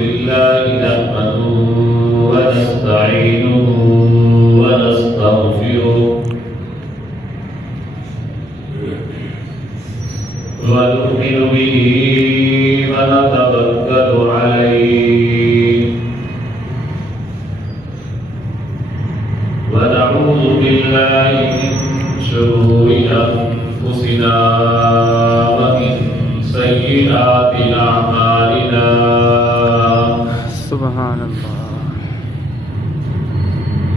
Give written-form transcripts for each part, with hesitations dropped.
لله نحمده ونستعينه ونستغفره ونؤمن به ونتوكل عليه ونعوذ بالله من شرور أنفسنا ومن سيئات أعمالنا سبحان الله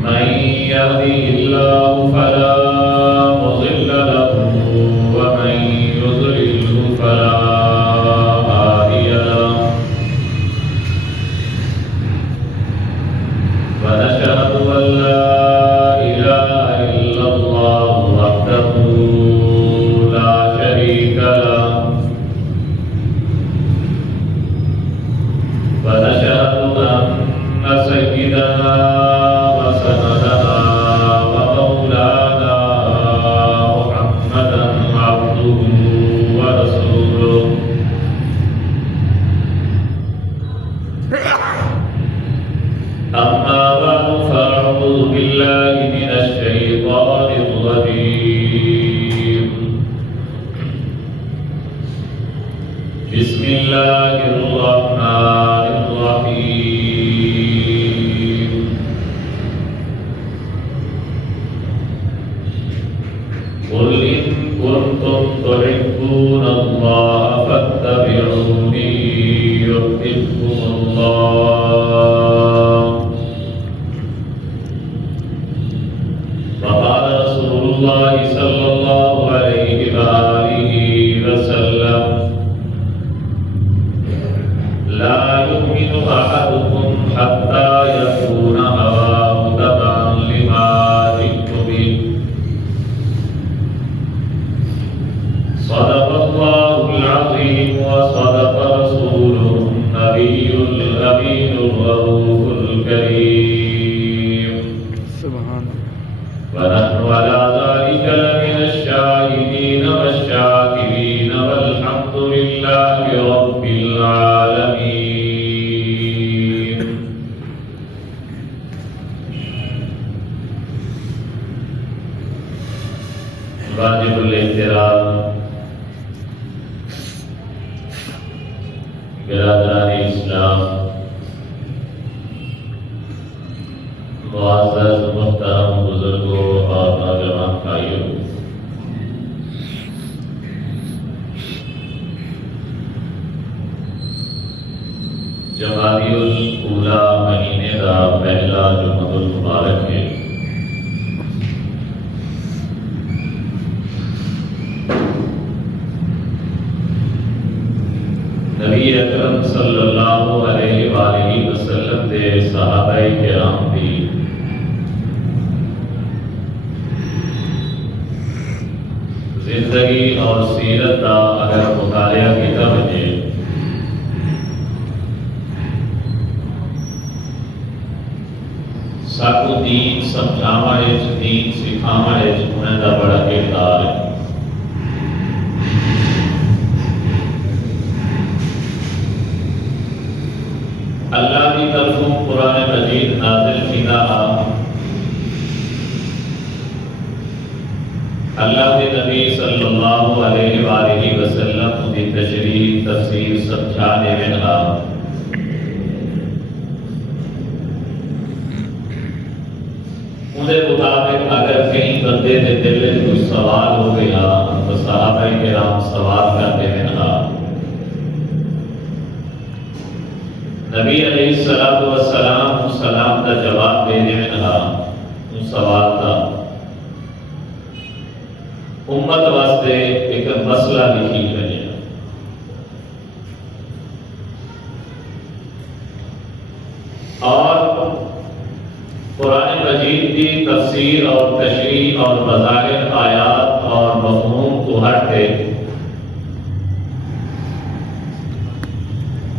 من يهده الله فلا مضل له ومن يضلله فلا هادي له ونشهد أن لا إله إلا الله وحده لا شريك له ونشهد أن سيدنا وسندنا ومولانا محمدا عبده ورسوله أما بعد فأعوذ بالله من الشيطان الرجيم بسم الله الرحمن الرحيم قل إن كنتم تحبون الله فاتبعوني يحببكم الله وقال رسول الله صلى الله عليه وآله وسلم لا يؤمن أحدكم حتى يكون هواه تبعا لما جئت به صدق الله العظيم وصدق رسوله النبي الأمين الرؤوف الكريم سبحان الله ونحن على ذلك لمن الشاهدين والشاكرين والحمد لله رب العالمين واجب الاحترام برادران اسلام معزز محترم بزرگوں اور نوجوان بھائیوں، جمادی الاولیٰ مہینے کا پہلا جمعہ المبارک ہے۔ نبی اکرم صلی اللہ علیہ وآلہ وسلم دے صحابہ کرام دی زندگی اور سیرت کا اگر مطالعہ کیتا وجے ساکو دین سمجھاوݨ دین سکھاوݨ انہاں دا بڑا کردار ہے۔ اللہ کی طرفوں قرآن مجید نازل کیتا اللہ کے نبی صلی اللہ علیہ وآلہ وسلم کی تشریح تفسیر سمجھانے میں انہیں مطابق اگر کہیں بندے کے دل میں کوئی سوال ہو گیا تو صحابہ کرام سوال کرتے ہیں نبی علیہ السلام سلام کا جواب دینے میں ان سوال تھا امت واسطے ایک مسئلہ لکھی گئی ہے۔ اور قرآن مجید کی تفسیر اور تشریح اور بظاہر آیات اور مفہوم کو ہٹ کے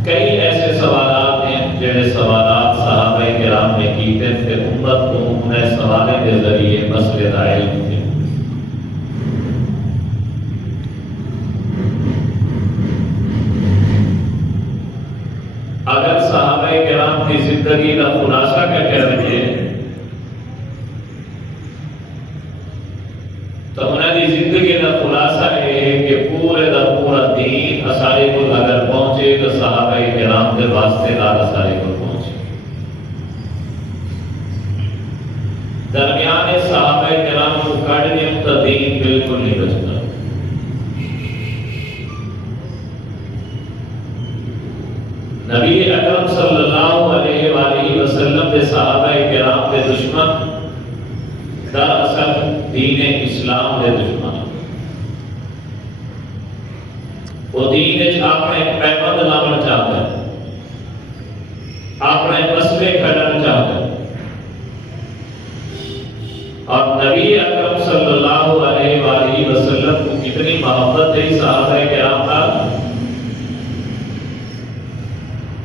کئی ایسے سوالات ہیں جڑے سوالات صحابہ کرام نے کیتے تھے امت کو انہیں سوالے کے ذریعے مسئلے کا علم تھے۔ اگر زندگی کا خلاصہ کیا کہہ رہے ہیں؟ تو انہوں نے زندگی کا خلاصہ یہ ہے کہ پورے دا پورا دین اسارے کو اگر پہنچے تو صحابہ کرام کے واسطے دار اسارے کو پہنچے. درمیان صحابہ کرام کو کاٹنے تو دین بالکل نہیں بچتا. نبی اکرم صلی اللہ علیہ وآلہ وسلم کے صحابہ کرام کے دشمن دراصل دین اسلام کے دشمن. وہ دین اپنے پیمند لانا چاہتا ہے, اپنے مسئلے کھڑنا چاہتا ہے. اور نبی اکرم صلی اللہ علیہ وآلہ وسلم کو کتنی محبت ہے صحابہ کرام کا,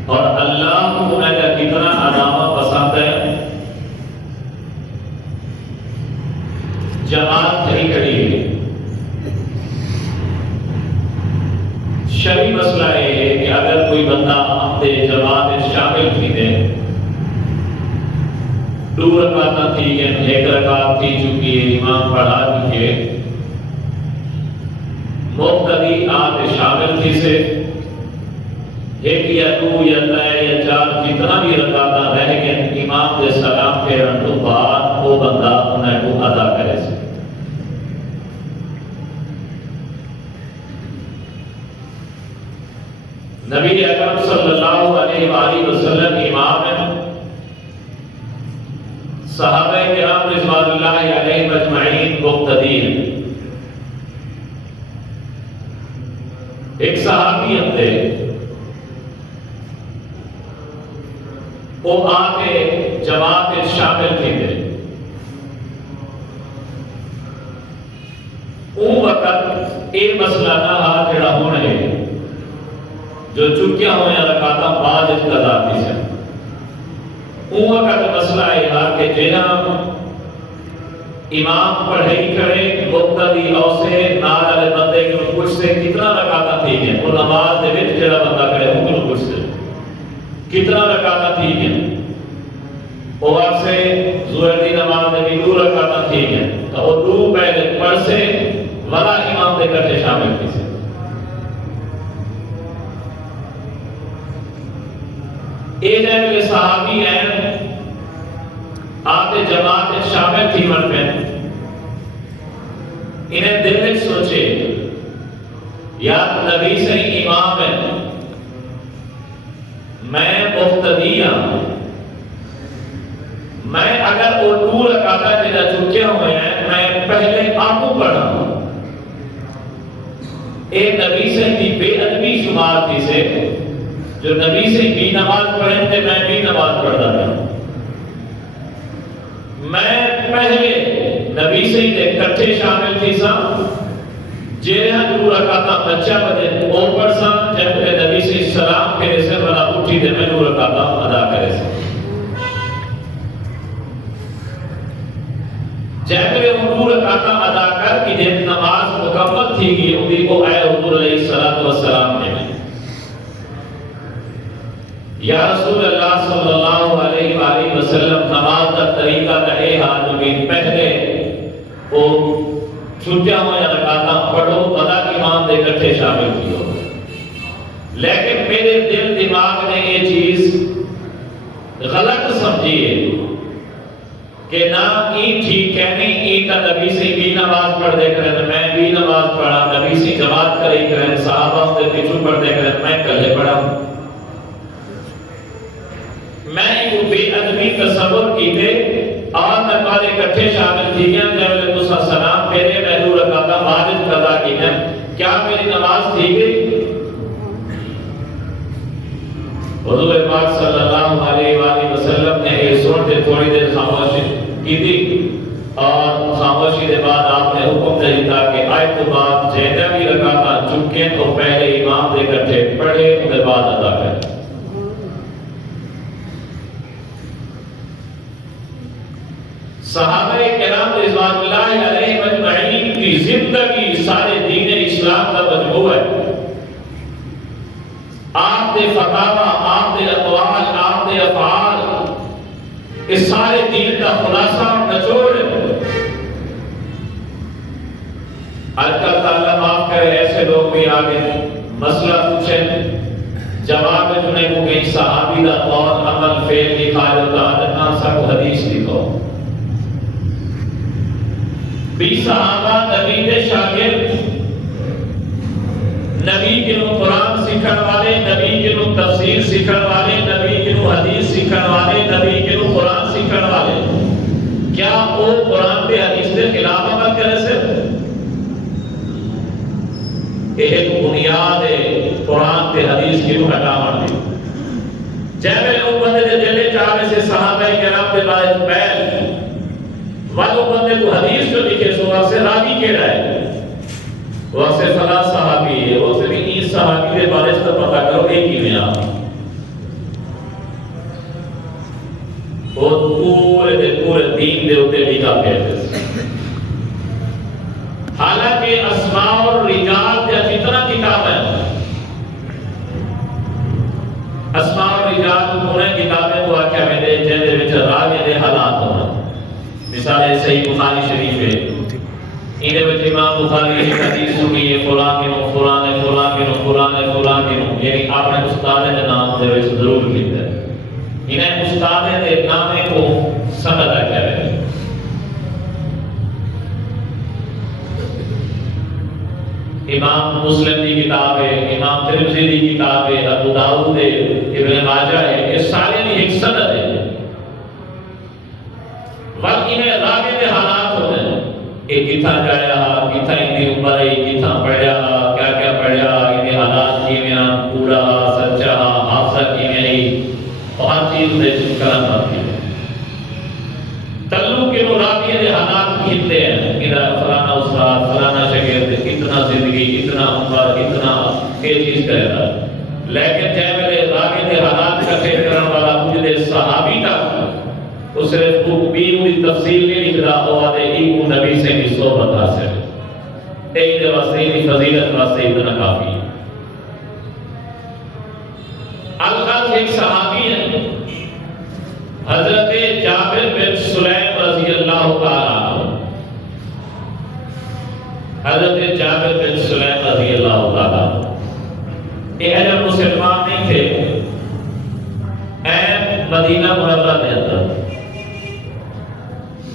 اور اللہ کو انہیں کا کتنا علامہ پسند ہے. جماعت نہیں کھڑی ہے. شرعی مسئلہ یہ ہے کہ اگر کوئی بندہ اپنے جماعت میں شامل تھی دے, 2 رکعت تھی یا 1 رکعت تھی چونکہ امام پڑھا چکے, مقتدی آپ شامل تھی سے 1 یا 2 یا 3 یا 4 جتنا بھی رکعت رہ گئے امام کے سلام پھیرن تو بعد وہ بندہ انہیں کو ادا کرے سے. نبی اکرم صلی اللہ علیہ وآلہ وسلم امام ہیں, صحابہ کرام رضوان اللہ علیہ مجمعین مقتدی ہیں. ایک صحابی اندے وہ آکے جماعت شامل تھے گئے. اون وقت ایک مسئلہ نہ ہاں جڑا ہونے ہے جو چکیا ہویا رکاتا بعد قضا کی سے. اون وقت مسئلہ ہے کہ جنہاں امام پڑھائی کرے مقتدی اوسے نال والے بندے کو کچھ سے کتنا رکاتا تھی گئے, وہ نماز دے وچ جڑا بندہ کرے ان کو کچھ سے کتنا رکاتا تھی گئے. وہ آپ سے ظہر دی نماز دے بھی 2 رکاتا تھی گئے تو وہ 2 پہلے پڑھ سے ولا امام دے کرتے شامل تھی سے. اے جائے صحابی ہیں آپ جماعت شامل تھی من پہ, انہیں دل میں سوچے یا نبی سے امام ہے, میں مقتدی ہوں, میں اگر وہ 2 رکعتاں جنہیں چکے ہوئے ہیں میں پہلے آپ کو پڑھا ہوں. ایک نبی سے بھی بے ادبی شمار تھی سے جو نبی سے بھی نماز پڑھیں تھے میں بھی نماز پڑھتا تھا. میں پہلے نبی سے ہی اکٹھے شامل تھی سا جہاں 2 رکعتاں بچہ بدے او پڑھ سا جب نبی سے سلام پھیرے سے بنا اٹھی دے میں 2 رکعتاں ادا کرے سے. جب وہ 2 رکعتاں ادا کر کی جب نماز مکمل تھی گئی ان کو اے حضور علیہ السلام نے یا رسول اللہ صلی اللہ علیہ وآلہ وسلم نماز کا طریقہ کہے ہاں جو کہ پہلے وہ چھٹیاں ہویا رکعتاں پڑھو بدا کی امام دے کٹھے شامل کیو. لیکن میرے دل دماغ نے یہ چیز غلط سمجھی ہے کہ نہ ای ٹھیک ہے نہیں ای کا نبی سے بھی نماز پڑھ دے کریں میں بھی نماز پڑھا, نبی سے جماعت کرے کریں صحابہ سے پیچھو پڑھ دے کریں میں کلے پڑھا ہوں. میں کو بے ادبی تصور کی تھے اور میں پارے کٹھے شامل تھی گیا جب تو سلام پھیرے میں 2 رکعتاں واجب قضا کی ہیں. کیا میری نماز تھی گئی؟ حضور پاک صلی اللہ علیہ وآلہ وسلم نے یہ سنتے تھوڑی دیر خاموشی کی تھی اور خاموشی کے بعد آپ نے حکم دے دیتا کہ آیت تو بعد جہاں بھی رکعتاں چکیں تو پہلے امام دے کٹھے پڑھے اس کے بعد ادا کریں. صحابہ کرام رضوان اللہ علیہ مجمعین کی زندگی سارے دین اسلام کا مجموع ہے. آپ دے فتاوی، آپ دے اقوال، آپ دے افعال اس سارے دین کا خلاصہ اور نچوڑ ہے۔ اللہ تعالیٰ معاف کرے ایسے لوگ بھی آگے مسئلہ پوچھیں، جواب میں جنہیں کو گئی صحابی دا قول عمل فعل لکھا جو تعددنا سا کو حدیث لکھو۔ 20 صحابہ نبی دے شاگرد، نبی جنہوں قرآن سکھن والے، نبی جنہوں تفسیر سکھن والے، نبی جنہوں حدیث سکھن والے، نبی جنہوں قرآن سکھن والے، کیا وہ قرآن تے حدیث دے خلاف عمل کرے سے؟ ایک بنیاد ہے قرآن تے حدیث کی ہٹا مار دی۔ جیسے لوگ بندے دے جلے چاہے سے صحابہ کرام دے بارے بیل والو بندے کو حدیث جو لکھے سو واسے راوی کیڑا ہے، واسے فلاں صحابی ہے، واسے بھی این صحابی دے بارے سے پتہ کرو ایک ہی میں آپ وہ پورے دین دے ہوتے بھی کا پہلے۔ حالانکہ اسماء اور رجال یا جتنا کتاب ہے، اسماء اور رجال انہیں کتابیں کو آکھا میں دے جہاں دے راوی دے حالات ہونا۔ مثال صحیح بخاری شریف ہے، انہیں وچ امام بخاری حدیث سنی ہے فلاں کنوں فلاں ہے فلاں کنوں فلاں ہے فلاں کنوں، یعنی آپ نے استاد کے نام دے وچ ضرور لکھا ہے۔ انہیں استاد کے نام کو سند آکھا ہے۔ امام مسلم دی کتاب ہے، امام ترمذی دی کتاب ہے، ابو داؤد ہے، ابن ماجہ ہے، یہ سارے دی ایک سند ہے۔ وقت انہیں راوی دے حالات ہوتے ہیں، ایک کتھا جایا، کتھا اندھی عمر ہے، کتھا پڑھیا، کیا کیا پڑھیا، انہیں حالات کیمیاں، پورا سچا حافظہ کیمیائی، اور ہر چیز دے کرم آتی ہے۔ تعلق کے راوی دے حالات کھلتے ہیں، ادھر فلانا استاد فلانا شاگرد اتنا زندگی اتنا عمر اتنا یہ چیز کرے گا، لیکن جب میرے راوی دے حالات کا ذکر کرنے والا مجھ دے صحابی تک وہ صرف بھی تفصیل نہیں لکھ رہا، وہ آدھے ایک نبی سے بھی صحبت حاصل ایک دے واسطے بھی فضیلت واسطے اتنا کافی ہے۔ الخط ایک صحابی ہے حضرت جابر بن سلیم رضی اللہ تعالیٰ عنہ، حضرت جابر بن سلیم رضی اللہ تعالیٰ عنہ یہ جب مسلمان نہیں تھے، مدینہ منورہ دے اندر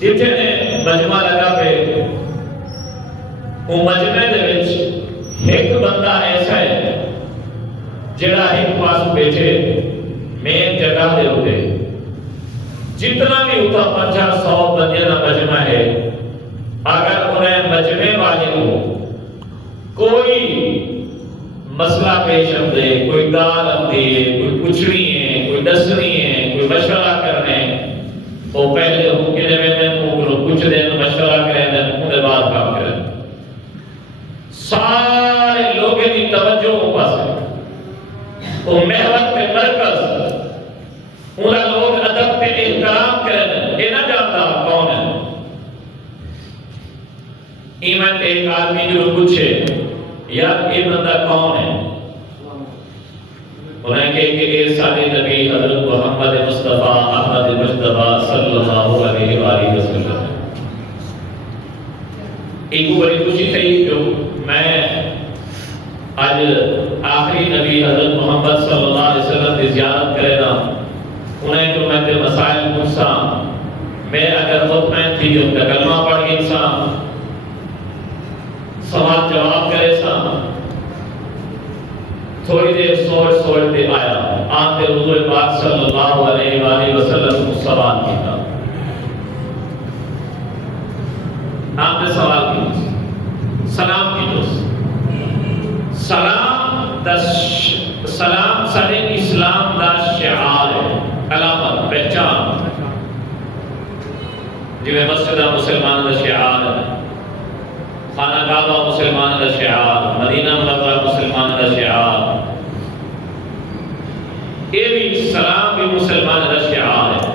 جتنے نے مجمع لگا پہ وہ مجمع دے وچ ایک بندہ ایسا ہے جڑا ایک پاس بیٹھے مین جگہ دے ہوتے، جتنا بھی ہوتا 500 بندے کا مجمع ہے، اگر انہیں مجمع والے کو کوئی مسئلہ پیش آتے، کوئی گال آتی ہے، کوئی پوچھنی ہے، کوئی دسنی ہے، کوئی مشورہ کرنے، وہ پہلے ہوں کے لیے کچھ دن مشورہ کریں دن انہیں بعد کام کریں، سارے لوگوں کی توجہ کو پاس ہے، وہ محور پہ مرکز انہیں لوگ ادب پہ احترام کریں، یہ نہ جانتا کون ہے۔ ایمن ایک آدمی جو پوچھے یار یہ بندہ کون ہے، انہیں کہے کہ اے سارے نبی حضرت محمد مصطفیٰ احمد مصطفیٰ صلی اللہ علیہ وآلہ وسلم۔ ایک بڑی خوشی تھی جو میں آج آخری نبی حضرت محمد صلی اللہ علیہ وسلم کی زیارت کرے نا، انہیں جو میں دے مسائل پوچھا، میں اگر مطمئن تھی جو کلمہ پڑھ گئی سا، سوال جواب کرے سا، تھوڑی دیر سوچتے آیا، آتے حضور پاک صلی اللہ علیہ وآلہ وسلم کو سوال کیا، آتے سوال کی سلام کی دوست، سلام سارے اسلام دا شعار ہے، علامت پہچان، جو مسجد مسلمان دا شعار ہے، خانہ کعبہ مسلمان دا شعار، مدینہ منورہ مسلمان دا شعار، یہ بھی سلام بھی مسلمان دا شعار ہے۔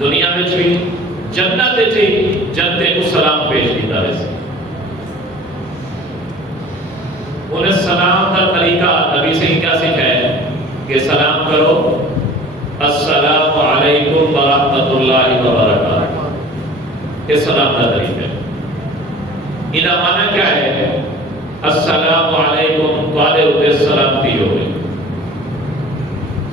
دنیا میں بھی جنت تھی، جنتے کو سلام پیش کیتا ہے، انہیں سلام کا طریقہ نبی سے کیا سکھا ہے کہ سلام کرو السلام علیکم ورحمۃ اللہ وبرکاتہ. یہ سلام کا طریقہ ہے. یہ معنی کیا ہے؟ السلام علیکم والے ہوتے سلامتی ہوئے.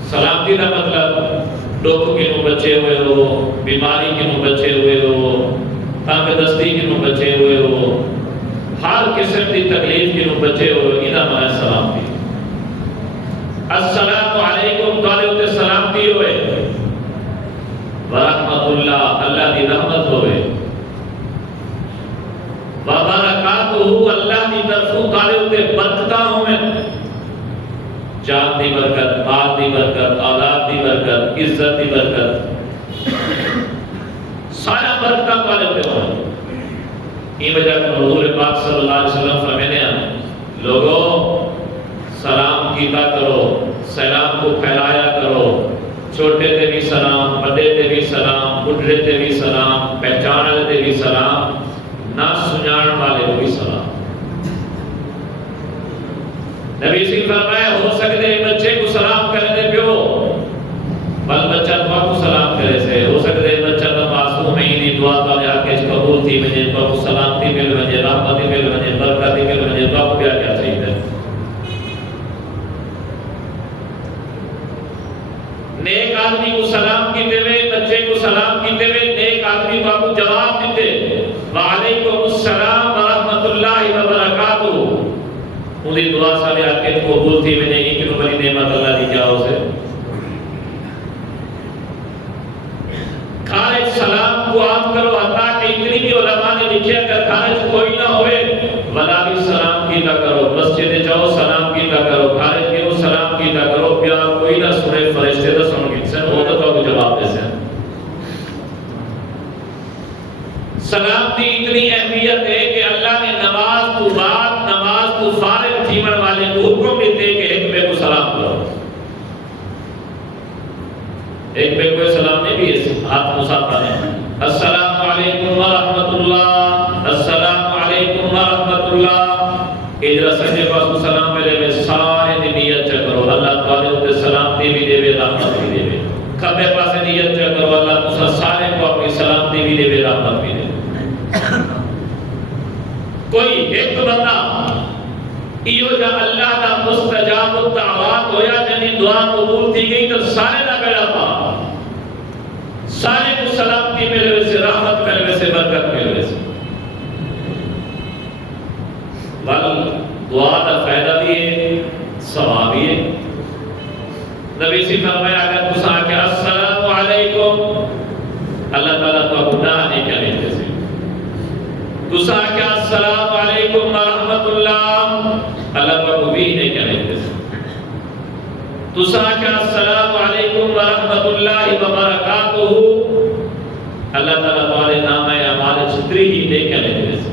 سلامتی کا مطلب ڈوک کی نو بچے ہوئے ہو، بیماری کی نو بچے ہوئے ہو، تنگ دستی کی نو بچے ہوئے ہو، ہر قسم کی تکلیف کی نو بچے ہوئے. یہ معنی سلامتی. السلام علیکم والے ہوتے سلامتی ہوئے. ورحمۃ اللہ اللہ کی رحمت ہوئے. وبرکاتہ اللہ کی طرفوں والے ہوتے برکتاں ہوئے. جان دی برکت، مال دی برکت، اولاد دی برکت، عزت دی برکت، سارا برکتاں والے ہوتے ہوئے. یہ وجہ کہ حضور پاک صلی اللہ علیہ وسلم فرماتے ہیں لوگوں سلام کیتا کرو، سلام کو پھیلایا کرو. چھوٹے تے بھی سلام، بڑے تے بھی سلام، بڈھے تے بھی سلام، پہچان والے تے بھی سلام، نہ سنجان والے کو بھی سلام. نبی سے فرمایا ہو سکتے بچے کو سلام کرنے پیو بل بچہ دعا کو سلام کرے سے. ہو سکتے بچہ تو معصوم ہے دی دعا تو آ کے قبول تھی مجھے دعا کو سلامتی مل مجھے رحمت مل مجھے برکت مل مجھے دعا کو کیا کیا چاہیے. نیک آدمی کو سلام کیتے ہوئے، بچے کو سلام کیتے ہوئے، نیک آدمی کو جواب دیتے وعلیکم السلام ورحمۃ اللہ وبرکاتہ. انہیں دعا سالے آکے قبول تھی میں نے ایک نو بڑی نعمت اللہ دی جاؤ سے. خارج سلام کو عام کرو حتیٰ کہ اتنی بھی علماء نے لکھے اگر خارج کوئی نہ ہوئے ولا بھی سلام کیتا کرو. مسجد جاؤ سلام کیتا کرو، خارج کے سلام کیتا کرو. پیا کوئی نہ سنے فرشتے تو سن گئے سن وہ تو کو جواب دے سن. سلام کی اتنی اہمیت ہے کہ اللہ نے نماز تو بعد نماز تو فارغ تھیمن والے کو حکم دیتے کہ ایک بے کو سلام کرو. ایک بے کو سلام نہیں بھی ہے ہاتھ مصافحہ ہے. السلام علیکم ورحمۃ اللہ، السلام علیکم ورحمۃ اللہ. اجرا سجدے پاس کو سلام ملے میں سارے دی نیت چ کرو اللہ تعالی تے سلامتی بھی دے رحمت بھی دے. کھبے پاسے نیت چ کرو اللہ تسا سارے کو اپنی سلامتی بھی دے رحمت بھی دے. کوئی ایک بندہ ایو جا اللہ دا مستجاب الدعوات ہویا جنی دعا قبول تھی گئی تو سارے دا بیڑا پا سارے کو سلامتی ملے ویسے رحمت ملے ویسے برکت ملے ویسے. بل دعا دا فائدہ بھی ہے ثواب بھی ہے. نبی سے فرمایا اگر تسا کہ السلام علیکم اللہ تعالیٰ تو گناہ نہیں کرنے جیسے. تسا کہ السلام علیکم ورحمۃ اللہ اللہ تعالیٰ بھی نہیں کرنے جیسے. تسا کہ السلام علیکم ورحمۃ اللہ وبرکاتہ اللہ تعالیٰ تعالی نام اعمال چھتری ہی نہیں کرنے جیسے.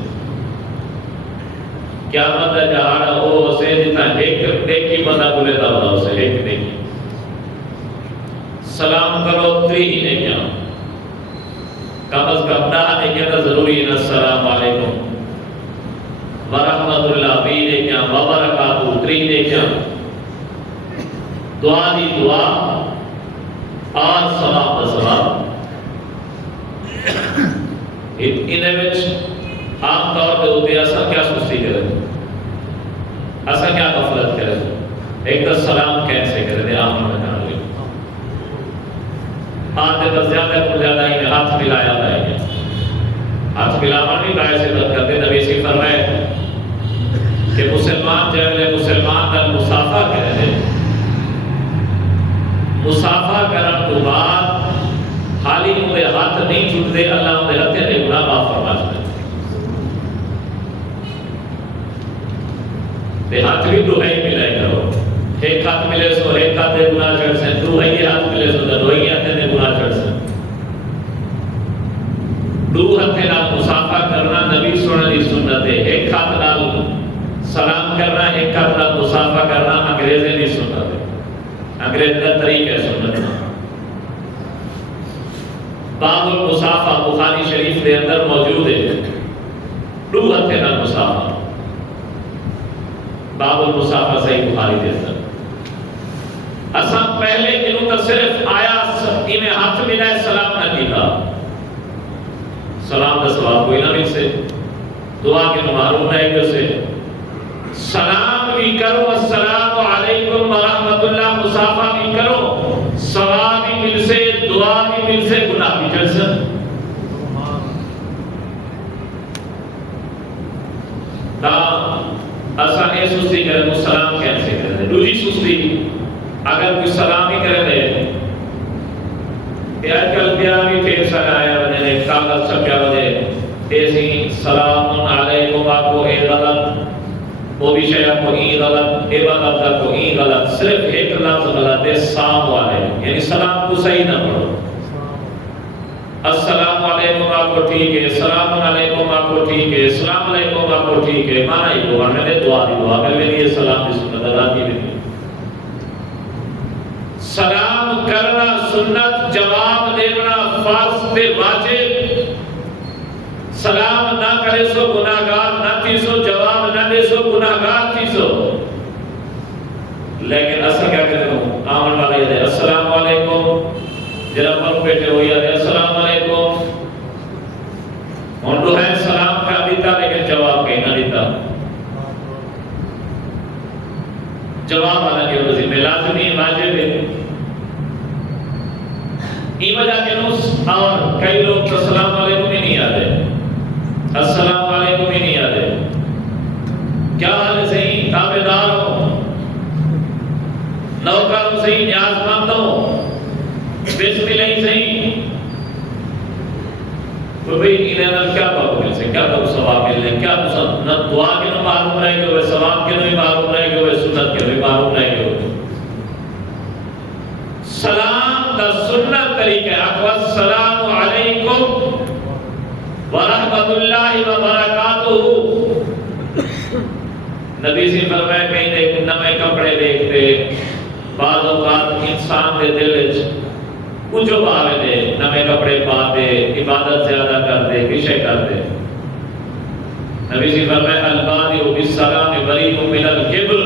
کیا مدد جہاڑا ہو سے جتنا ایک نیکی بندہ بولے دا ہوتا اسے ایک نیکی سلام کرو تری ہی نہیں کیا کم از کم نہ نہیں کیا ضروری ہے. السلام علیکم ورحمۃ اللہ بھی نہیں کیا وبرکاتہ تری نہیں کیا. دعا دی دعا اور ثواب دا ثواب. انہیں وچ عام طور پہ ہوتے ہیں اسا کیا سستی کرے اسا کیا غفلت کرے. ایک تو سلام کیسے کرے دے عام میں کہاں ہوئی ہاتھ پر زیادہ ہی ہاتھ ملایا جائے گا. ہاتھ ملانا بھی باعث عزت کرتے. نبی سے فرمائے کہ مسلمان جب مسلمان کا مصافحہ کرے مصافحہ کرن تو بعد حالی انہیں ہاتھ نہیں چھوٹتے اللہ انہیں ہتھے نے گناہ معاف فرما دیتا. ہاتھ بھی دوہائی ملائے کرو. ایک ہاتھ ملے سو ایک ہاتھ دے گناہ چڑھ سے دوہائی ہاتھ ملے سو دوہائی ہاتھ دے گناہ چڑھ سے. دو ہاتھ نال مصافحہ کرنا نبی سننے دی سنت ہے. ایک ہاتھ نال سلام کرنا ایک ہاتھ نال مصافحہ کرنا انگریزی دی سنت ہے. انگریز کا طریقہ سنت ہے. باب المصافحہ بخاری شریف کے اندر موجود ہے. دو ہاتھ نال مصافحہ باب المصافحہ صحیح بخاری کے اندر. اساں پہلے دنوں تک صرف آیا میں ہاتھ ملا ہے سلام نہ کیتا سلام کا سواب کوئی نہ مل سے دعا کے معروف رہے گا سے سلام بھی کرو السلام علیکم ورحمۃ اللہ مصافحہ بھی کرو ثواب بھی مل سے دعا بھی مل سے گناہ بھی چل سے تا اسا اے سستی کرے تو سلام کیسے کرے دوسری سستی اگر کوئی سلام ہی کرے دے آج کل بیا بھی ٹھیک سارا آیا وجہ کاغذ چھپیا وجہ ایسی سلام علیکم آپ کو اے غلط وہ بھی شیعہ کو ای غلط عبادت کو ای غلط صرف ایک لفظ غلط ہے سام والے یعنی سلام کو صحیح نہ پڑھو السلام علیکم آپ کو ٹھیک ہے السلام علیکم آپ کو ٹھیک ہے السلام علیکم آپ کو ٹھیک ہے مانا ہی کو میں نے دعا دی دعا میرے لیے سلام کی سنت ادا کی بھی سلام کرنا سنت جواب دینا فرض تے واجب سلام نہ کرے سو گناہگار نہ تھی سو جواب نہ دے سو گناہگار تھی سو لیکن اصل کیا کہتے ہیں آمن والے یہ دے السلام علیکم جرا پر بیٹھے ہوئی ہے السلام علیکم ان لوگ ہے سلام کا دیتا لیکن جواب کہیں نہ دیتا جواب آنا کہ وہ ذمہ لازمی واجب ہے ای وجہ کے نوس اور کئی لوگ تو السلام علیکم ہی نہیں آتے السلام علیکم ہی نہیں آتے کیا حال ہے صحیح تابعدار ہو نوکروں صحیح نیاز مند ہو بسم اللہ صحیح تو بھئی انہیں کیا بابو مل سے کیا بابو ثواب مل لیں کیا نہ دعا کے نو معلوم رہے گے وہ ثواب کے نو معلوم رہے گے وہ سنت کے نو معلوم رہے گے سلام دا سنت طریقہ اقوى السلام علیکم ورحمت اللہ وبرکاتہ نبی سے فرمایا کہیں دیکھ نمے کپڑے دیکھتے بعض اوقات انسان دے دل وچ کچھ باوے دے نمے کپڑے پاتے عبادت زیادہ کرتے کشے کرتے نبی سے فرمایا البادی بالسلام بریء من الکبر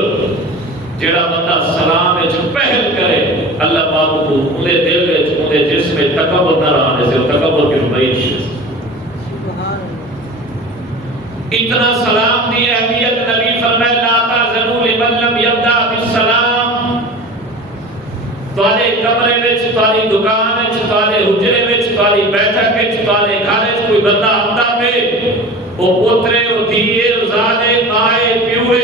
جڑا بندہ سلام وچ پہل کرے اللہ پاک کو اودے دل وچ اودے جسم وچ تکبر نہ رہنے سے تکبر کی بری چیز اتنا سلام دی اہمیت نبی فرمائے لا تعذروا لمن لم يبدأ بالسلام تواڈے کمرے وچ تواڈی دکان وچ تواڈے حجرے وچ تواڈی بیٹھک وچ تواڈے گھر وچ کوئی بندہ آندا پے او پوترے او دھیے او زادے مائے پیوے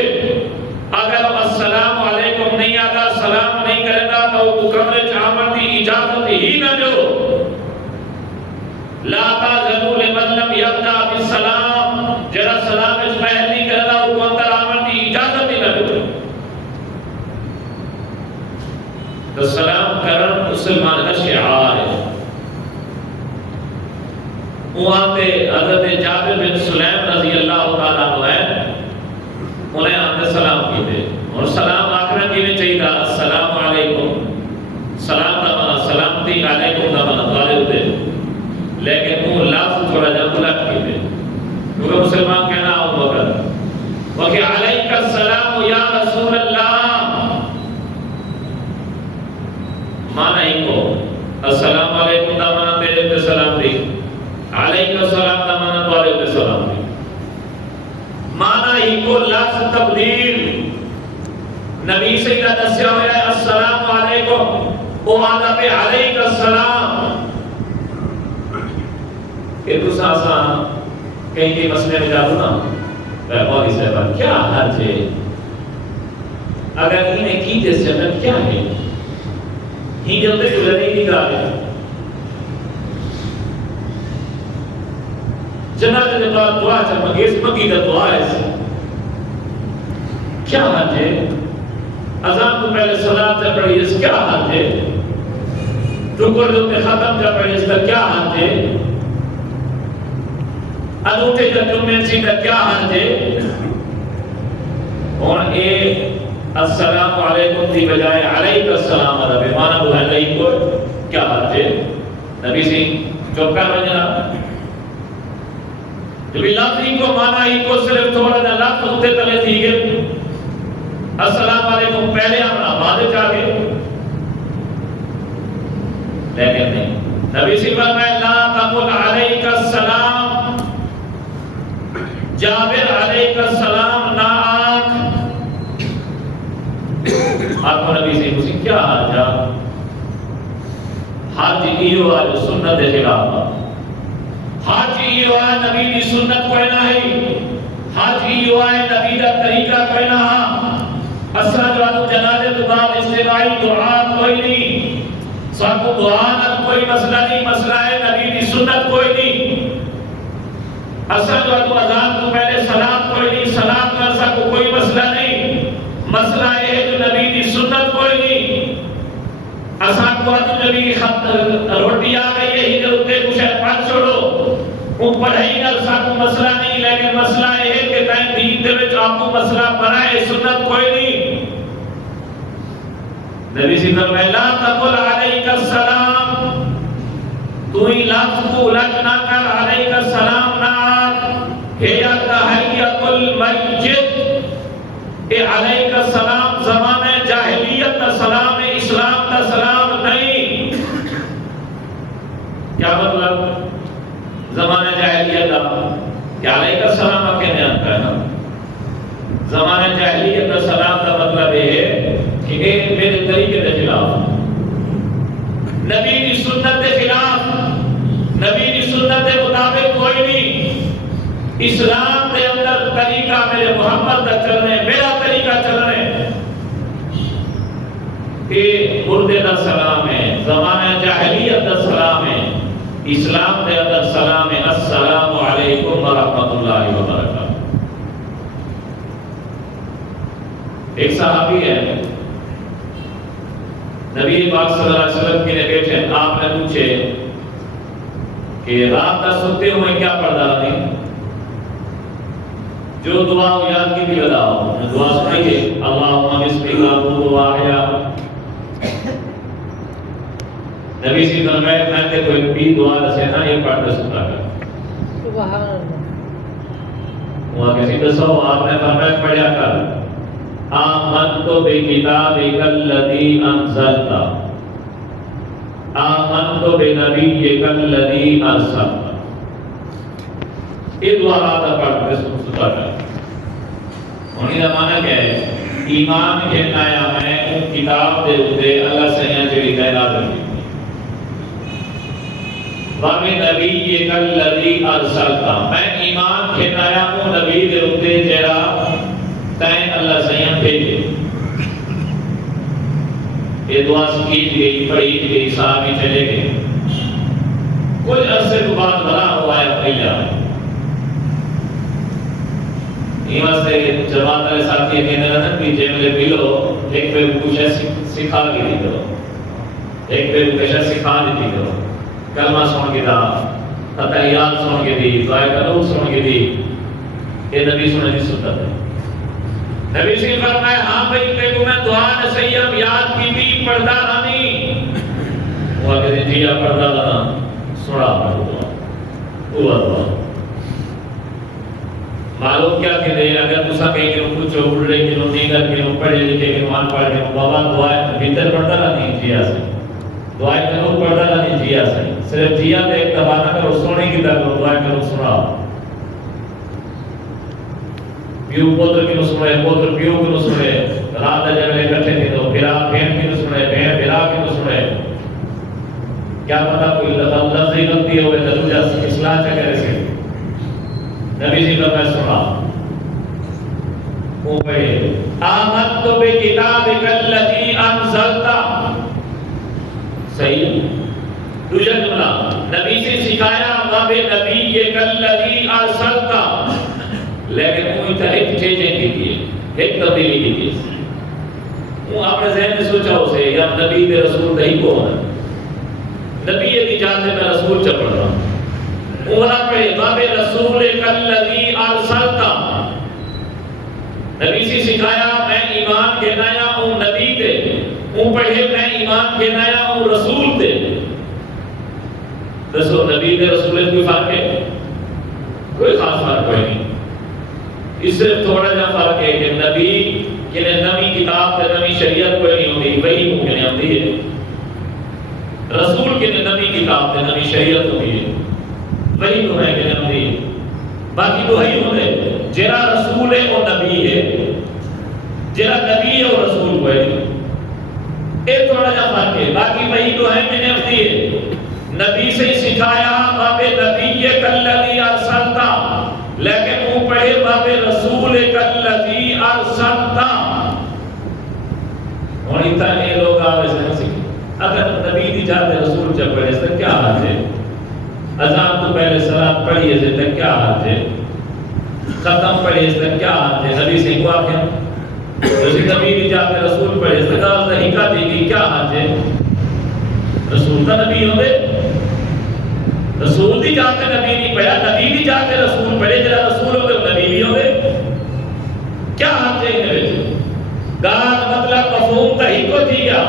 اگر السلام علیکم نہیں آتا سلام نہیں کرے گا تو وہ کمرے چ آمن دی اجازت ہی نہ دو لا تعذروا لمن لم يبدأ بالسلام جڑا سلام اس پہل نہیں کرے گا وہ اندر آمن دی اجازت ہی نہ دو تو سلام کرن مسلمان کا شعار ہے وہاں پہ حضرت جابر بن سلیم رضی اللہ تعالیٰ عنہ ہے انہیں آتے سلام کیتے اور سلام آخرا کی میں چاہیے تھا السلام علیکم سلام دا مانا سلامتی علیکم دا مانا دوالے ہوتے لیکن وہ لفظ تھوڑا جا بلٹ کیتے کیونکہ مسلمان کہنا ہو بکر وَكِ عَلَيْكَ السَّلَامُ يَا رَسُولَ اللَّهِ مانا ہی کو السلام علیکم دا مانا تیرے تے سلام دی علیکم السلام دا مانا دوالے ہوتے سلام دی مانا ہی کو لفظ تبدیل نبی سیدہ دسیا ہوا ہے السلام علیکم او آدھا پہ علیکم السلام یہ تو ساسا کہیں کی مسئلے میں جاؤ نا مولی صاحبہ کیا حرج ہے اگر انہیں کی جس جنت کیا ہے ہی جلتے گزرنے کی گاہ ہے جنات کے بعد دعا چمگی اس مگی کا دعا ہے کیا حرج ہے اذان کو پہلے صلاة سے پڑھی اس کیا حرج ہے رکر جو تے ختم جا پڑھی اس کا کیا حرج ہے انوٹے جا جمعین سی کا کیا حرج ہے اور اے السلام علیکم دی بجائے علیکم السلام علیکم مانا بھائی علیکم کو کیا حرج ہے نبی سی جو کر رجنا جب لفظ ہی کو مانا ہی کو صرف تھوڑا جا لفظ ہوتے تلے تھی گئے السلام علیکم پہلے ہمارا بعد چاہے لیکن نہیں، نبی سے فرمایا لا تقل علیک السلام، جابر علیک السلام نہ آنکھ. آپ نبی سے مجھے کیا حاجہ حج ایو آج سنت خلاف، حج ایو آج نبی دی سنت کوئی نہ ہے، حج ایو آج نبی دا طریقہ کوئی نہ ہے. اسرا جو جنازے تو بعد استوائی دعا کوئی نہیں، سب دعا نہ کوئی مسئلہ نہیں، مسئلہ ہے نبی دی سنت کوئی نہیں. اسرا جو اذان تو پہلے صلاۃ کوئی نہیں، صلاۃ کا سب کوئی مسئلہ نہیں، مسئلہ ہے جو نبی دی سنت کوئی نہیں. اساں کو نبی خط روٹی آ گئی ہے ہی تے کچھ پڑھ چھوڑو، وہ پڑھائی نال سب مسئلہ نہیں، لیکن مسئلہ ہے کہ تائیں دین دے وچ آپ کو مسئلہ بنائے سنت کوئی نہیں. نبی سے فرمایا لا تقل علیک السلام، تو ہی لفظ کو الٹ نہ کر، علیک السلام نہ ہے یا تحیت المیت. کہ علیک السلام زمانہ جاہلیت کا سلام ہے، اسلام کا سلام نہیں. کیا مطلب زمانہ جاہلیت کا؟ کہ علیک السلام آپ کہنے آتا ہے نا، زمانہ جاہلیت کا سلام کا مطلب یہ ہے کہ میرے طریقے کے خلاف، نبی کی سنت کے خلاف، نبی کی سنت کے مطابق کوئی نہیں. اسلام کے اندر طریقہ میرے محمد کا چلنے، میرا طریقہ چلنے. کہ مردے کا سلام ہے، زمانہ جاہلیت کا سلام ہے، اسلام کے اندر سلام ہے السلام علیکم ورحمۃ اللہ وبرکاتہ. ایک صحابی ہے، نبی پاک صلی اللہ علیہ وسلم کے بیٹھے، آپ نے پوچھے کہ رات کا سوتے ہوئے کیا پڑھتا نہیں؟ جو دعا ہو یاد کی بھی بتاؤ، دعا سنائیے اللہم بسمک اموت واحیا. نبی سے فرمایا میں نے کوئی بھی دعا دسے نا یہ پڑھ کے سنا کر. سبحان اللہ. وہاں کسی دسو آپ نے فرمایا پڑھیا کر آمنت بکتابک الذی انزلت، آمنت بنبیک الذی ارسلت. یہ دعا رات پڑھ کے سنا کر. ہونے کا معنی کیا ہے؟ ایمان کہنا ہے میں ان کتاب دے اوتے اللہ سے جڑی نازل کی وَبِنَبِيِّكَ الَّذِي أَرْسَلْتَ، میں ایمان کھتایا ہوں نبی دے اوتے جڑا تائیں اللہ سیاں بھیجے. یہ دعا سکیت گئی، پڑھی گئی، صحابی چلے گئے. کچھ عرصے کے بعد بنا ہوا ہے پہلا ایمان سے جماعت والے ساتھی کہنے لگا کہ جے مجھے ملو ایک پہ کچھ سکھا کے دی کرو، ایک پہ کچھ سکھا دیتی کرو، کلمہ سن کے دا، تحیات سن کے دی، دعائے قنوت سن کے دی. یہ نبی سننے کی سنت ہے. نبی سے فرمایا ہاں بھائی تیکو میں دعا نسیم یاد کی بھی پڑھتا رہنی. وہ کہتے ہیں جی آپ پڑھتا رہنا سنا پڑھتا وہ دعا. معلوم کیا کہ دے اگر تسا کہیں کہ کچھ اڑے کہ نیگر کہ پڑھے لکھے کہ مان پڑھ کے بابا دعائیں بھیتر پڑھتا رہنی جیا سے، دعائیں قنوت پڑھتا رہنی جیا سے. صرف جیا تے ایک دفعہ نہ کرو، سونے کی طرح دعائیں قنوت سنا. پیو پوتر کی نو سنے، پوتر پیو کی نو سنے، رات جگلے کٹھے کی نو، پھرا بہن کی نو سنے، بہن پھرا کی نو سنے. کیا پتا کوئی لفظی غلطی ہوئے تو دوجا اصلاح چکے سے. نبی جی کا میں سنا وہ پڑھے آمنت بکتابک الذی انزلت. صحیح. دوسرا جملہ نبی سے سکھایا وَبِنَبِيِّكَ الَّذِي أَرْسَلْتَ، لیکن وہ ایک چیزیں کی تھی، ایک تبدیلی کی تھی. وہ آپ نے ذہن میں سوچا اسے یا نبی کے رسول دہی کو ہونا، نبی یہ جاتے میں رسول چل رہا ہوں. وہ نہ پڑھے وَبِرَسُولِكَ الَّذِي أَرْسَلْتَ. نبی سے سکھایا میں ایمان کہنایا ہوں نبی تے، وہ پڑھے میں ایمان کہنایا ہوں رسول تے. دسو نبی تے رسول کوئی فرق ہے؟ کوئی خاص فرق کوئی نہیں. اس صرف تھوڑا جا فرق ہے کہ نبی کہ نبی کتاب تے نبی شریعت کوئی نہیں ہوتی، وہی ممکن ہوتی ہے. رسول کے نبی کتاب تے نبی شریعت ہوئی ہے وہی تو ہے کہ نبی باقی تو ہے ہوندے جڑا رسول ہے وہ نبی ہے جڑا نبی ہے وہ رسول کو ہے یہ تھوڑا جا فرق ہے باقی وہی تو ہے کہ نبی ہے نبی سے سکھایا باب نبی کلذی ارسلتا لیکن وہ پڑھے باب رسول کلذی ارسلتا اور اتنے لوگ آوے سے سکھے اگر نبی دی جاتے رسول جب پڑھے تو کیا حال ہے اذان تو پہلے صلاۃ پڑھیے سے تک کیا حال ہے ختم پڑھیے سے تک کیا حال ہے نبی سے ہوا کیا نبی دی جاتے رسول پڑھے سے کہا حقیقت دی کیا حال ہے رسول کا نبی ہوندے رسول دی جاتے نبی نہیں پڑھا نبی دی جاتے رسول پڑھے جڑا رسول ہوندے نبی بھی ہوندے کیا حال ہے ان گان مطلب مفہوم تہی کو دیا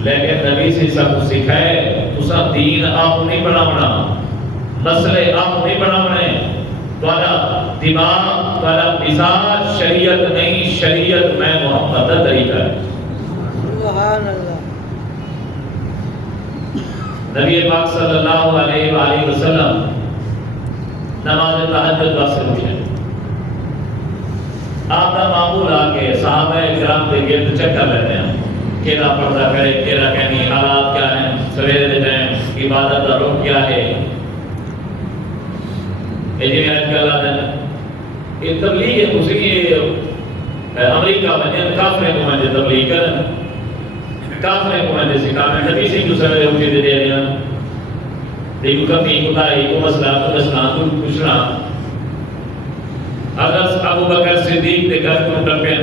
لیکن نبی سے سب سکھائے تسا دین آپ نہیں بناونا مسئلے آپ نہیں بناونے توالا دماغ توالا مزاج شریعت نہیں شریعت میں محمد کا طریقہ ہے سبحان اللہ نبی پاک صلی اللہ علیہ وآلہ وسلم نماز تہجد واسطے اٹھے آپ کا معمول آکے صحابہ کرام کے گرد چکر لیتے ہیں کیڑا پردہ کرے کیڑا کہنی حالات کیا ہیں سویرے دے ٹائم عبادت کا رخ کیا ہے یہ آج کل یہ تبلیغ ہے دوسری امریکہ میں کافرے کو میں تبلیغ کریں کافرے کو میں سکھا میں نبی سے جو سویرے اٹھے دے رہے ہیں دیکھو کمی خدائی کو مسئلہ کو دسنا کو پوچھنا اگر ابو بکر صدیق دے گھر کو ٹپے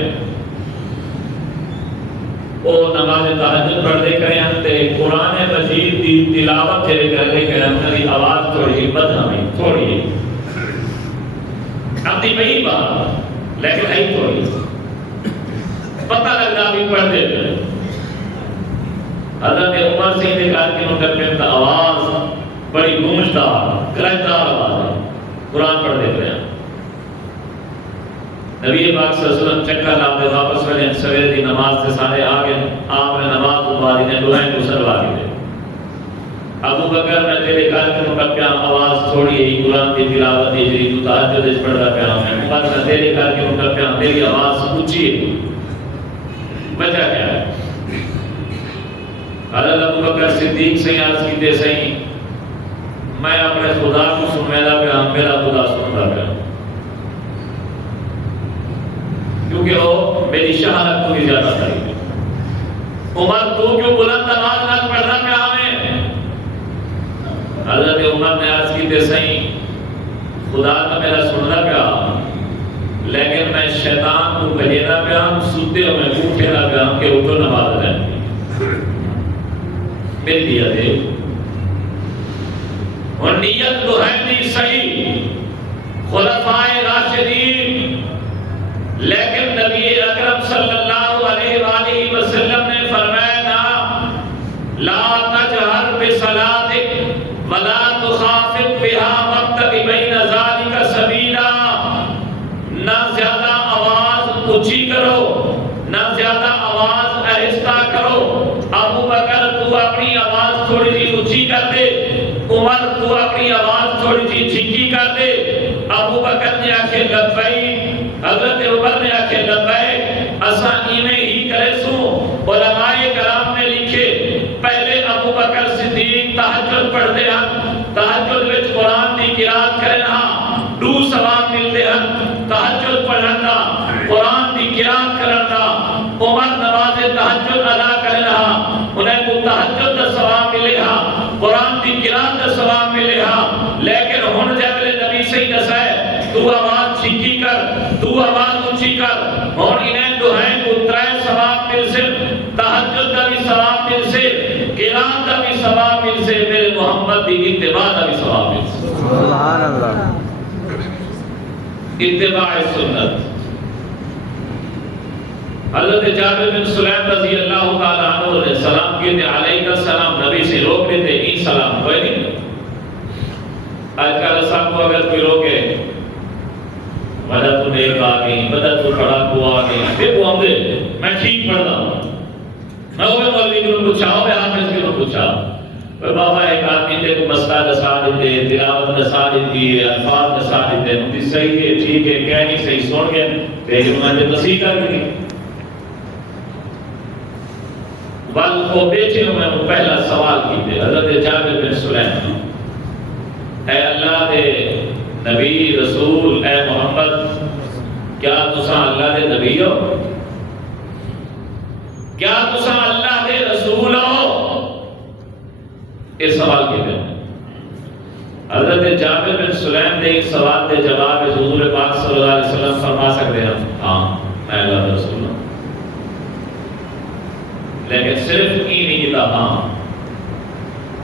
او نماز تہجد پڑھ دے کرے ہیں تے قرآن مجید دی تلاوت کرے کرے کہ ہماری آواز تھوڑی بدہمی تھوڑی ہے اب دی بہی بات لیکن ہے تھوڑی پتہ لگنا بھی پڑھ دے حضرت عمر سے انتقال کے مطلب میں آواز بڑی گونجدار کرجدار آواز ہے قرآن پڑھ دے کرے ہیں نبی پاک صلی اللہ علیہ وسلم چکر لاتے واپس کریں سویرے دی نماز سے سارے آگے آپ نے نماز اتواری نے دعائیں کو سروا دی ابو بکر میں تیرے گھر کے مقدم آواز تھوڑی ہے قرآن کی تلاوت ہے جی تو تہجد اس پڑھ رہا پیام ہے عمر میں تیرے گھر کے مقدم تیری آواز اونچی ہے وجہ کیا ہے حضرت ابو بکر صدیق سے عرض کیتے صحیح میں اپنے خدا کو سنمیلا پیام میرا خدا سنتا پیام کیونکہ وہ میری شہادت کو بھی زیادہ تھی عمر تو کیوں بلند آواز نہ پڑھنا پہ آویں حضرت عمر نے عرض کی تے صحیح خدا کا میرا سننا پیا لیکن میں شیطان کو بھیجنا پیا سوتے ہوئے اٹھنا پیا کہ اٹھو نماز ہے میری دیا دے اور نیت تو ہے نہیں صحیح خلفائے راشدین لیکن نبی اکرم صلی اللہ علیہ وآلہ وسلم نے فرمایا نا لا تجہر بصلاتک ولا تخافت بها وابتغ بین ذلک سبیلا نہ زیادہ آواز اونچی کرو نہ زیادہ آواز آہستہ کرو ابو بکر تو اپنی آواز تھوڑی سی اونچی کر دے عمر تو اپنی آواز تھوڑی سی چھکی کر دے ابو بکر نے آنکھیں لبیک حضرت عمر نے آنکھیں لبیک اساں ایویں ہی کرے سوں علماء کرام نے لکھے پہلے ابو بکر صدیق تہجد پڑھتے ہیں تہجد وچ قرآن دی قرات کرن ہاں دو ثواب ملتے ہیں تہجد پڑھن دا قرآن دی قرات کرن دا عمر نماز تہجد ادا کرن ہاں انہیں کو تہجد دا ثواب ملے ہاں قرآن دی قرات دا ثواب ملے ہاں لیکن ہن جب نبی سے ہی دسائے تو آواز چھکی کر تو آواز اونچی کر اور انہیں دعائیں کو ترائے ثواب مل سے تہجد دا بھی ثواب مل سے قرآن دا بھی ثواب مل سے میرے محمد دی اتباع دا بھی ثواب مل سے سبحان اللہ اتباع سنت حضرت جابر بن سلیم رضی اللہ تعالیٰ عنہ نے سلام کیے تھے علیہ السلام نبی سے روک لیتے ای سلام کوئی نہیں آج کل صاحب کو اگر کوئی روکے مدد تو نیک آگئی مدد تو کھڑا کو آگئی دیکھو ہم دے میں ٹھیک پڑھ رہا ہوں میں وہ مولوی کو پوچھا میں حافظ کو پوچھا بابا ایک آدمی تے کو مسئلہ دسا دیتے تلاوت دسا دیتی الفاظ دسا دیتے ان کی صحیح ہے ٹھیک ہے کہہ نہیں صحیح سن گئے پھر انہوں نے تصحیح کر دی ول کو بیٹھے ہوئے وہ پہلا سوال کیتے حضرت جابر بن سلیم اے اللہ دے نبی رسول اے محمد کیا تساں اللہ دے نبی ہو کیا تساں اللہ دے رسول ہو اس سوال کے دیں حضرت جابر بن سلیم نے اس سوال کے جواب حضور پاک صلی اللہ علیہ وسلم فرما سکتے ہیں ہاں میں اللہ کا رسول ہوں لیکن صرف ہی نہیں کیتا ہاں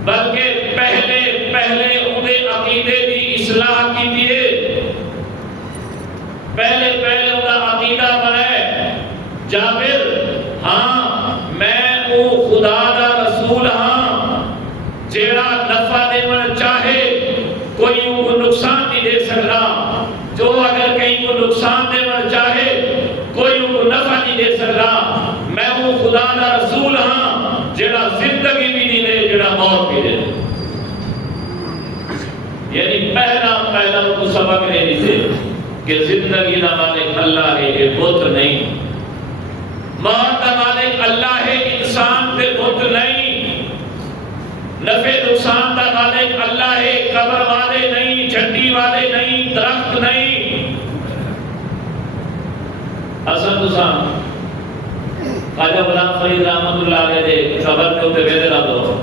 بلکہ پہلے انہیں عقیدے کی اصلاح کی دیئے پہلے انہیں عقیدہ بنائے جابر ہاں میں وہ خدا دا رسول ہاں جیڑا نفع دینا چاہے کوئی کو نقصان نہیں دے سکتا جو اگر کہیں کو نقصان دینا چاہے کوئی کو نفع نہیں دے سکتا میں وہ خدا دا رسول ہاں جیڑا زندگی بھی نہیں دے جیڑا موت بھی دے یعنی پہلا کو سبق لے لیتے کہ زندگی دا مالک اللہ ہے یہ بت نہیں موت دا مالک اللہ ہے انسان تے بت نہیں نفع نقصان دا مالک اللہ ہے قبر والے نہیں جھنڈی والے نہیں درخت نہیں اصل تسان خواجہ غلام فرید رحمت اللہ علیہ دے قبر کے ہوتے ویدے رہا دو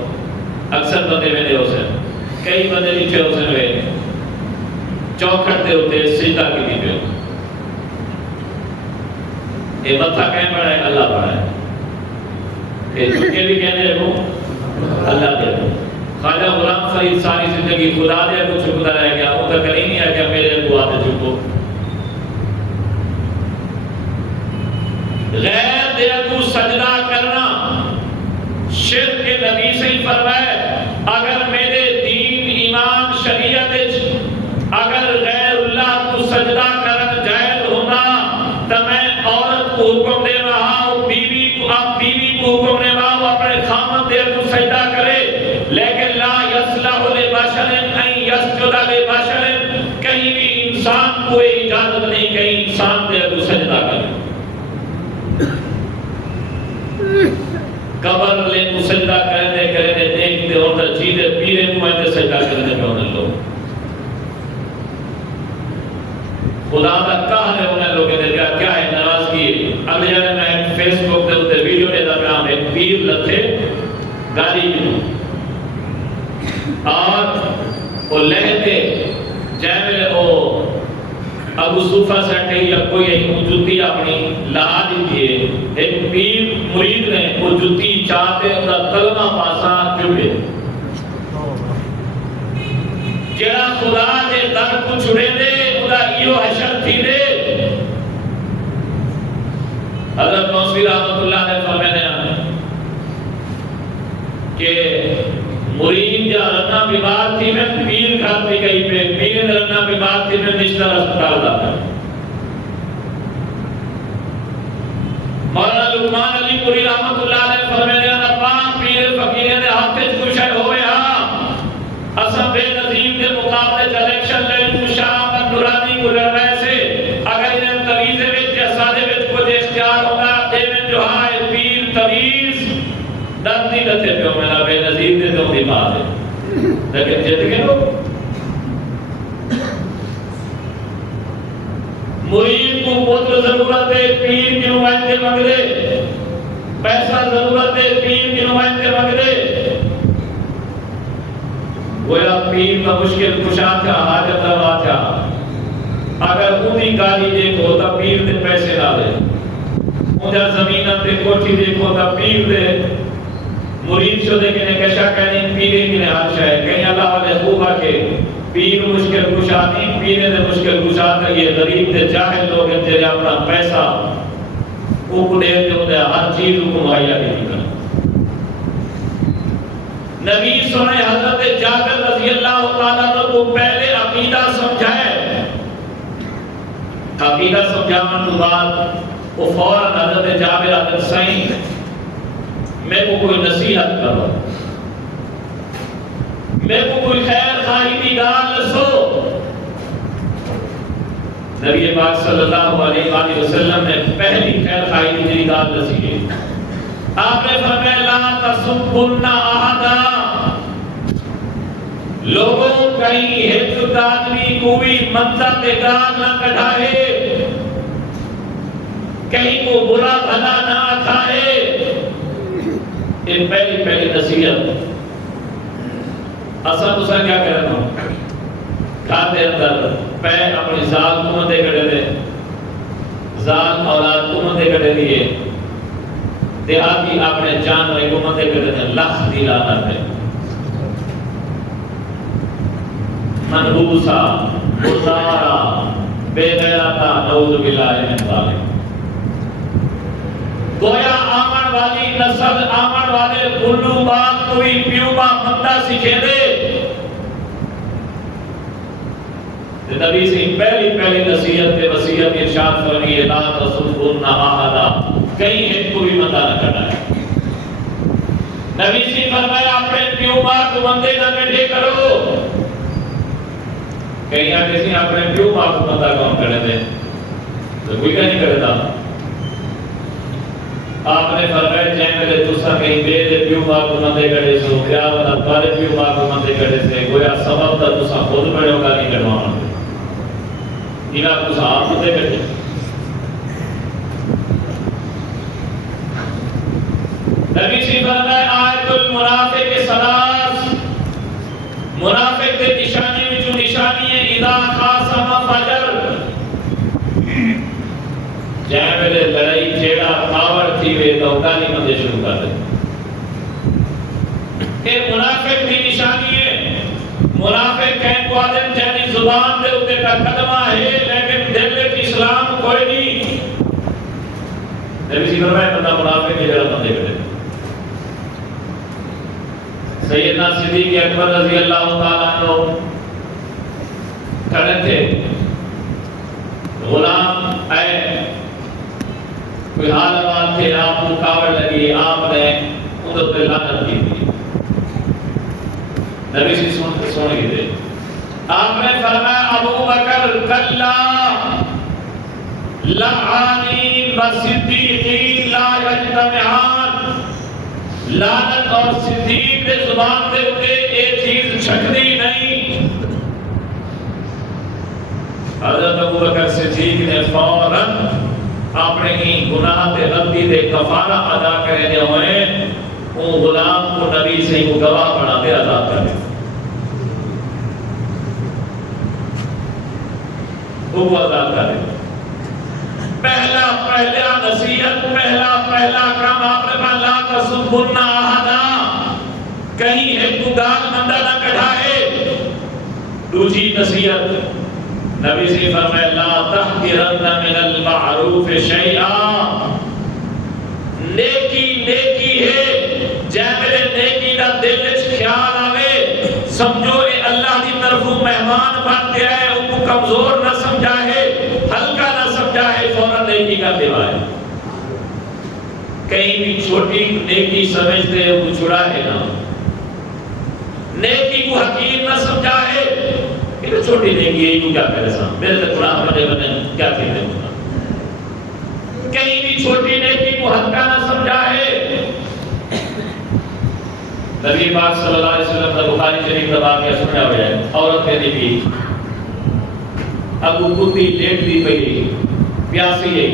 اکثر بندے ویدے ہو سن کئی بندے نیچے ہو سن وے چوکھٹ دے ہوتے سجدہ کی دی پہ یہ متھا کہیں بڑھا ہے اللہ بڑھا ہے یہ جھکے بھی کہنے رہو اللہ دے خواجہ غلام فرید ساری زندگی خدا دے کو چھکتا رہ گیا وہ تک نہیں ہے کہ میرے کو آتے چھکو غیر دے کو سجدہ کرنا شرک کے نبی سے ہی فرمائے اگر میرے دین ایمان شریعت اگر غیر اللہ کو سجدہ کرنا جائز ہونا تو میں عورت کو حکم دے رہا ہوں بیوی کو حکم دے رہا ہوں اپنے خامد دے کو سجدہ کرے لیکن لا یصلح لبشر ان یسجد لبشر کہیں بھی انسان کو اجازت نہیں کہیں انسان دے کو سجدہ کرے قبر لے کو سجدہ کرنے دیکھتے اور تجھیدے پیرے کو میں سجدہ کرنے میں انہیں لوگ خدا دا کہا ہے انہیں لوگوں نے کیا ہے ناراضگی اگلے جانے میں فیس بک دے ہوتے ویڈیو نے درمیان ایک پیر لتھے گاڑی بھی اور وہ لہتے جائے وہ ابو صوفہ سٹھے یا کوئی ایک جتی اپنی لہا دیتی ہے ایک پیر مرید نے وہ جتی چاہتے انہا کلمہ پاسا جڑے جڑا خدا دے در کو چھڑے دے انہا ایو حشر تھی دے حضرت موسوی رحمت اللہ نے فرمایا کہ مرید یا رنہ بیمار تھی میں پیر کھاتی گئی پہ پیر رنہ بیمار تھی میں نشتر اسپتال دا ہے مولانا لقمان علی پوری رحمت اللہ نے فرمایا پاک پیر فقیرے نے ہاتھے چوشے ہوئے ہاں اسم بے نظیم کے مقابلے الیکشن لڑی شاہ نورانی کو لڑنے سے اگر انہیں تویزے وچ یا سادے وچ کو اختیار ہوگا دیویں جو ہائے پیر تویز دردی لتے پہ ہو میرا بے نظیر دے دو دی بات ہے لیکن جت گئے ہو مرید کو پتر ضرورت ہے پیر کی نمائندے مانگ دے پیسہ ضرورت ہے پیر کی نمائندے مانگ دے گویا پیر کا مشکل کشا تھا حاجت روا تھا اگر انہی گاڑی دیکھو تا پیر دے پیسے نہ دے انہا زمینہ دے کوٹھی دیکھو تا پیر دے مرید شو دے کہنے کشا کہنے پیرے کی نحال شاہ ہے کہیں اللہ والے خوبہ کے پیر مشکل کشا نہیں پیرے دے مشکل کشا تھا یہ غریب دے جاہل لوگ ہیں تیرے اپنا پیسہ اوپر دے دے ہر چیز کو مہیا کے نہیں کرنا نبی سنے حضرت جابر رضی اللہ تعالیٰ کو پہلے عقیدہ سمجھائے عقیدہ سمجھانے کے بعد وہ فوراً حضرت جابر حضرت سائن میں کو کوئی نصیحت کرو، میں کو کوئی خیر خواہی کی گال لسو۔ نبی پاک صلی اللہ علیہ وآلہ وسلم نے پہلی خیر خواہی کی گال لسی ہے۔ آپ نے فرمایا لا تسبن احدا، لوگوں کہیں ایک آدمی کوئی منتا پہ گال نہ کڑھائے، کہیں کو برا بھلا نہ کھائے۔ یہ پہلی نصیحت۔ اصل دوسرا کیا کرنا ہوں گھر دے اندر پہ اپنی ذات کو مندے کڑے دے، ذات اولاد کو مندے کڑے دیے، دیہاتی اپنے جانورے کو مندے کڑے دے، لخ دی لعنت ہے۔ منحوسا، مردارا، بے غیرتا، نعوذ باللہ من ذالک۔ گویا آمن والی نسل، آمن والے بلو بات کوئی پیوبا مندہ سکھے دے۔ نبی سے پہلی نصیحت کے وصیت ارشاد فرمائیے لا تسبن احدا، کہیں ایک کو بھی مندہ نہ کرنا ہے۔ نبی سے فرمایا اپنے پیوبا کو مندے نہ کٹھے کرو، کہیں آگے سے اپنے پیوبا کو مندہ کون کرے دے تو کوئی کہیں نہیں کرے دا۔ آپ نے فرمایا جائیں ملے دوسرا کہیں بے دے پیوبا کو مندے کڑے سو، کیا والا دوارے پیوبا کو مندے کڑے سے، گویا سبب تا دوسرا خود بڑے ہوگا نہیں کڑوانا دے، یہ آپ دوسرا آپ مندے کڑے۔ نبی سی فرمایا آیت المنافق سلاس، منافق دے نشانی میں جو نشانی ہے اذا خاصم فجر، جائیں ملے لڑائی چیڑا پاور تھی وے تو گالی مندے شروع کر دے۔ یہ منافق دی نشانی ہے۔ منافق کہیں کو آدم جانی زبان دے اتے کا کلمہ ہے لیکن دل میں اسلام کوئی نہیں۔ نبی سی فرمایا بندہ منافق کی جگہ مندے کرے۔ سیدنا صدیق اکبر رضی اللہ تعالیٰ عنہ کھڑے تھے، غلام آئے، کوئی حال بات تھے، آپ کو کاوڑ لگی، آپ نے ادھر پہ لعنت کی تھی۔ نبی سے سن گئے تھے، آپ نے فرمایا ابو بکر کلا لعانین و صدیقین لا یجتمعان، لعنت اور صدیق نے زبان دے اٹھے ایک چیز چھکتی نہیں۔ حضرت ابو بکر صدیق نے فوراً اپنے ہی گناہ دے غلطی دے کفارہ ادا کرنے ہوئے وہ غلام کو نبی سے ہی گواہ بنا دے آزاد کر دے، وہ آزاد کر دے۔ پہلا نصیحت، پہلا کام آپ نے کہا لا تسبن احدا، کہیں ایک کو گال مندہ نہ کڑھائے۔ دوسری نصیحت نبی سے فرمایا لا تحقرن من المعروف شیئا، نیکی ہے، جائے میرے نیکی دا دل وچ خیال آوے، سمجھو اے اللہ دی طرفوں مہمان بن کے آئے، ان کو کمزور نہ سمجھا ہے، ہلکا نہ سمجھا ہے، فوراً نیکی کا دیوائے۔ کہیں بھی چھوٹی نیکی سمجھتے ہیں وہ چھڑا ہے نا، نیکی کو حقیر نہ سمجھا ہے، یہ چھوٹی نیکی ہے، کیا کرے سام میرے سے قرآن بنے بنے کیا کہتے ہیں۔ کہیں بھی چھوٹی نیکی کو ہلکا نہ سمجھا ہے۔ نبی پاک صلی اللہ علیہ وسلم نے بخاری شریف کا واقعہ سنیا ہوا ہے، عورت کہتی تھی ابو کتی لیٹ دی پئی پیاسی ہے،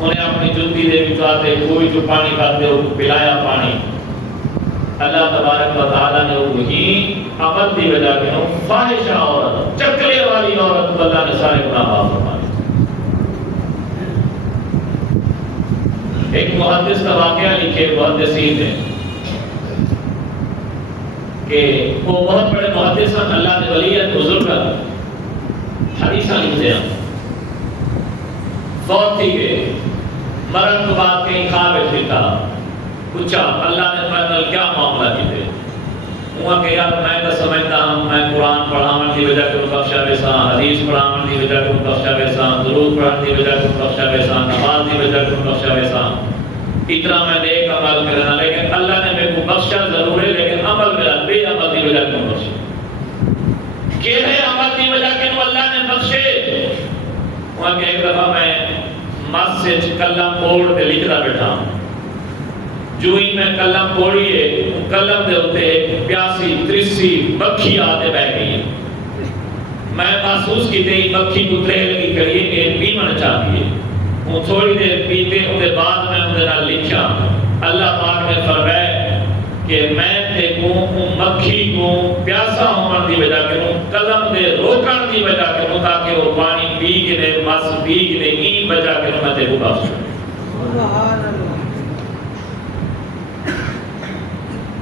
انہیں اپنی جوتی دے بچاتے کوئی جو پانی کھاتے ہو پلایا پانی، اللہ تبارک و تعالیٰ نے وہی عمل دی وجہ کے فاحشہ عورت، چکلے والی عورت، اللہ نے سارے گناہ معاف فرما دیے۔ ایک محدث کا واقعہ لکھے محدثین نے کہ وہ بہت بڑے محدث ہیں، اللہ نے ولیت بزرگ حدیثاں لکھتے ہیں، فوت تھی گئے، مرن کے بعد کہیں خواب پھرتا، پوچھا اللہ نے فرمایا کیا معاملہ کیتے؟ وہاں کہ یار میں تو سمجھتا ہوں میں قرآن پڑھاون دی وجہ کہ بخشا ویسا، حدیث پڑھاون دی وجہ کہ بخشا ویسا، درود پڑھن دی وجہ کہ بخشا ویسا، نماز دی وجہ کہ بخشا ویسا، اتنا میں نیک عمل کرنا، لیکن اللہ نے میرے کو بخشا ضرور ہے، لیکن عمل میرا بے عمل کی وجہ کیوں بخشے؟ کیڑے عمل کی وجہ کیوں اللہ نے بخشے؟ وہاں کہ ایک دفعہ میں مسجد کلم پوڑ کے لکھتا بیٹھا، جو ہی میں کلم پوڑیے کلم دے ہوتے ایک پیاسی ترسی مکھی آتے بہ گئی، میں محسوس کی تھی مکھی کو تریل کی کریے ایک پیمن چاہیے، وہ تھوڑی دیر پیتے ہوتے بعد میں انہیں لکھا، اللہ پاک نے فرمایا کہ میں تے کو مکھی کو پیاسا ہونے دی وجہ کروں، قلم دے روکن دی وجہ کروں، تاکہ وہ پانی پی گنے مس پی گنے این وجہ کروں میں تے کو بخش سبحان اللہ۔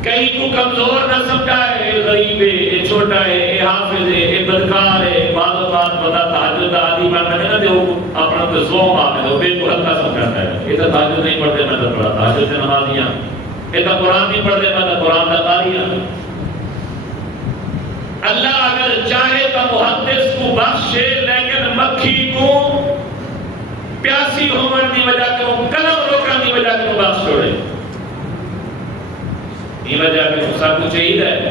کہیں کو کمزور نہ سمجھا ہے، اے غریب ہے، اے چھوٹا ہے، اے حافظ ہے، اے بدکار ہے، بعض اوقات بتا تہجد آدھی بات میں نہ دے اپنا تو زوم آنے دو، بے کو ہلکا سمجھاتا ہے، یہ تو تہجد نہیں پڑھتے میں تو پڑھا، تہجد سے نمازیاں، یہ تو قرآن نہیں پڑھتے میں تو قرآن کا قاریاں۔ اللہ اگر چاہے تو محدث کو بخشے، لیکن مکھی کو پیاسی ہونے دی وجہ کروں، قلم روکنے دی وجہ کروں بخش چھوڑے۔ یہ وجہ کہ سب کچھ چاہیے ہے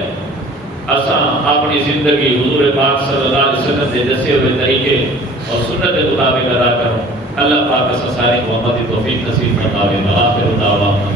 اساں اپنی زندگی حضور پاک صلی اللہ علیہ وسلم کے دسے ہوئے طریقے اور سنت کے مطابق ادا کروں۔ اللہ پاک اساں سارے کو عمل کی توفیق نصیب فرماوے۔ آخر دعوانا